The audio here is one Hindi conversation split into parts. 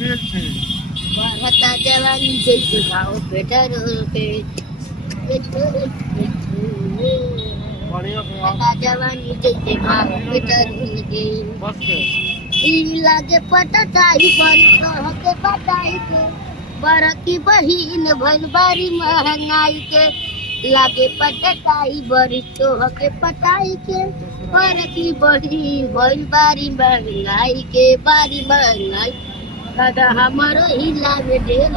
बढ़ता जवानी जैसे भाव पेट्रोल के बढ़ता जवानी जैसे भाव पेट्रोल के ई लागे पटाई पर के बताई के बड़की बहिन भइल बारी महंगाई के लागे पटाई बड़ी तोह के पटाई के बड़की बड़ी भइल बारी महंगाई के बारी महंगाई दादा हमारो हिला में ढेर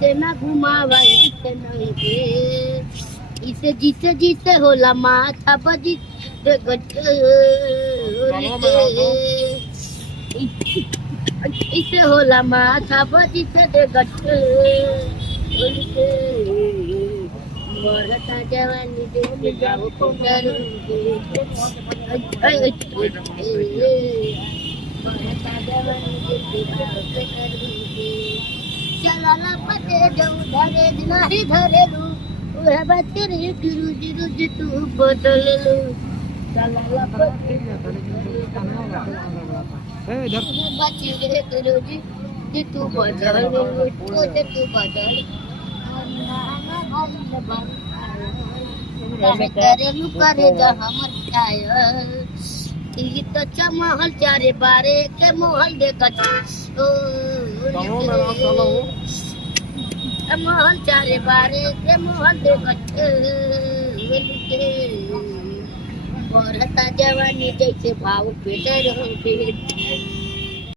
से ना घुमावा इसे नहीं के इसे जिसे जिसे होला माथा बजी इसे होला माथा बजी से दे गट्टे बढ़ता जवानी देख जाओ करू चला पते जाऊ धरे नहीं धरेलू वह बचरी रुजी रुजी तू बदललू चला पते बचरी रुजी तू बदललू तू बदल करेलू करेगा हमर कायल ई तो चमहल चारे बारे के मोहल देखत ओ महल चारे बारे के मोहल देखत बढ़ता जवानी जैसे भाव पेटर हो